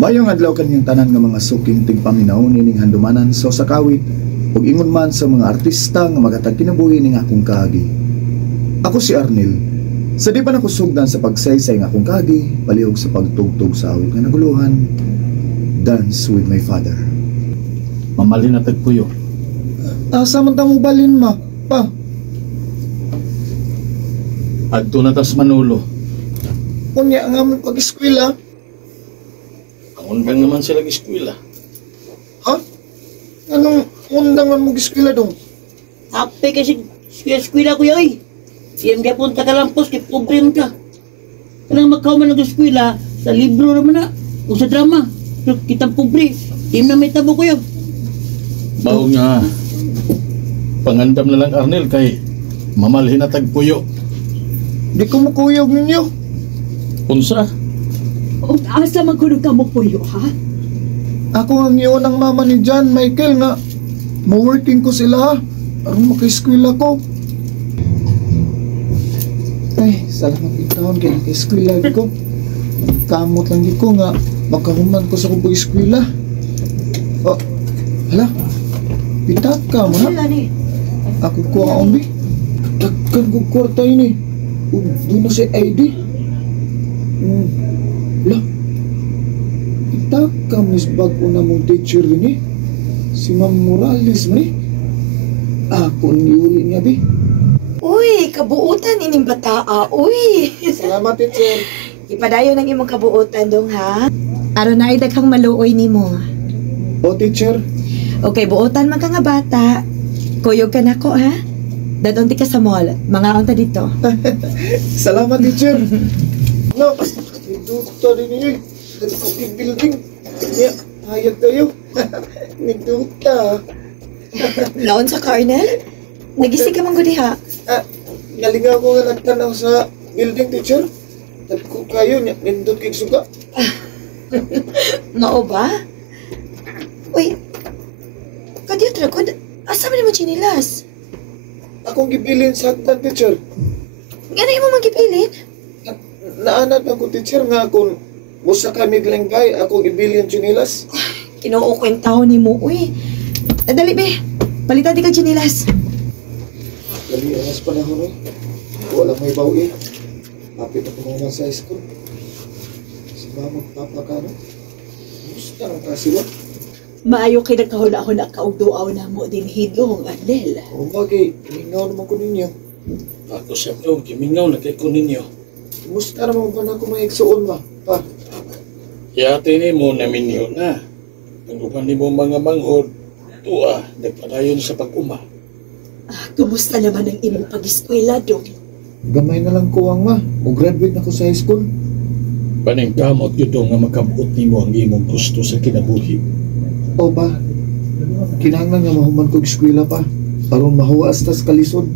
Mayong adlaw kaniyang tanan nga mga suking tigpaminaw nining handumanan sa usa ka awit ug ingon man sa mga artista nga magatag kinabuhi ning akong kaagi. Ako si Arnel. Sa di pa nakusugdan sa pagsaysay nga akong kaagi, palihog sa pagtugtog sa awit nga naguluhan, Dance with My Father. Mamalhin na tagpuyo. Asa man ta mo balin ma? Pa, Adto na tas Manolo. unya nga mo pag-eskwela. Angon bang naman sila eskwela? Ha? Anong undangan mo eskwela dong? Ape kasi eskwela ko yay. Siyem kaya punta ka lampos, kaya problem ka. Kanang magkauman ng eskwela, sa libro naman na, o sa drama. Pero kitang pobre, siyem na may tabo ko yun. Mao nga. Pangandam na lang Arnel kay mamalhin na tagpuyo. Di ko makuyog ninyo. Unsa? O asa magkulog ka mo puyo, ha? Ako ang iyon ng mama ni John Michael nga ma-working ko sila aron maka-eskwela ko. Ay, salamat itawon kay naka-eskwela ko. Kamot lang di ko nga makahuman ko sa kubog eskwela. Oh, hala. Pitak ka mo na. Ako ko ang umbi. Dagkan ko kwarta ini. Doon na si ID. Lah. Pitak ka mis bago na mong teacher ini. Si Ma'am Morales ni. Ako ni uli niya bi. Uy, kabuutan ining bataa, uy. Salamat teacher. Ipadayon ang imong kabuutan dong, ha? Aron na daghang maluoy nimo. O teacher. Okay, buutan man ka nga bata. Kuyog ka nako, ha? Dadon ti ka sa mall. Mga unta dito. Salamat teacher. No, nagduta rin niyo. Nagkupig building. Yeah, hayag kayo. Nagduta. Naon sa Carnel? Nagising ka man gudi, ha? Nalingaw ko nga nagtanaw sa building teacher. Nagko kayo, nindot kay suga. Mao ba? Uy, kadiyot ra ko. Asa man mo chinilas? Akong gibilin sa hagdan teacher. Ganay mo magipilin? Naanad ako teacher nga kung musa kami glenggay, akong gibilin chinilas. Kinuo ko yung tao ni mo, uy. Dali, be. Palitan di ka chinilas. Dali, anas panahon eh. Wala may bawi. Kapit ako naman sa school. Si mamot papa ka no? Gusto nang kasiwa. Maayo kay nagkahula-hula ka og duaw na mo din hidong, Arnel. O bagay, hiningaw naman ko ninyo. Ako sa mga kimingaw na kay ko ninyo. Kumusta naman ba na ako may igsuon ba? Pa, Yate ni mo namin yun na. Ang upan ni mo mga manghod, tuwa, nagpadayon sa pag-uma. Kumusta naman ang imong pag-eskwela, dong? gamay na lang ko ang ma. O graduate na ko sa high school. Paningkamot yun nga makabuot ni mo ang imong gusto sa kinabuhi. O ba, kinahanglan nga mahuman ko eskwela pa. Aron mahuwas tas kalisod.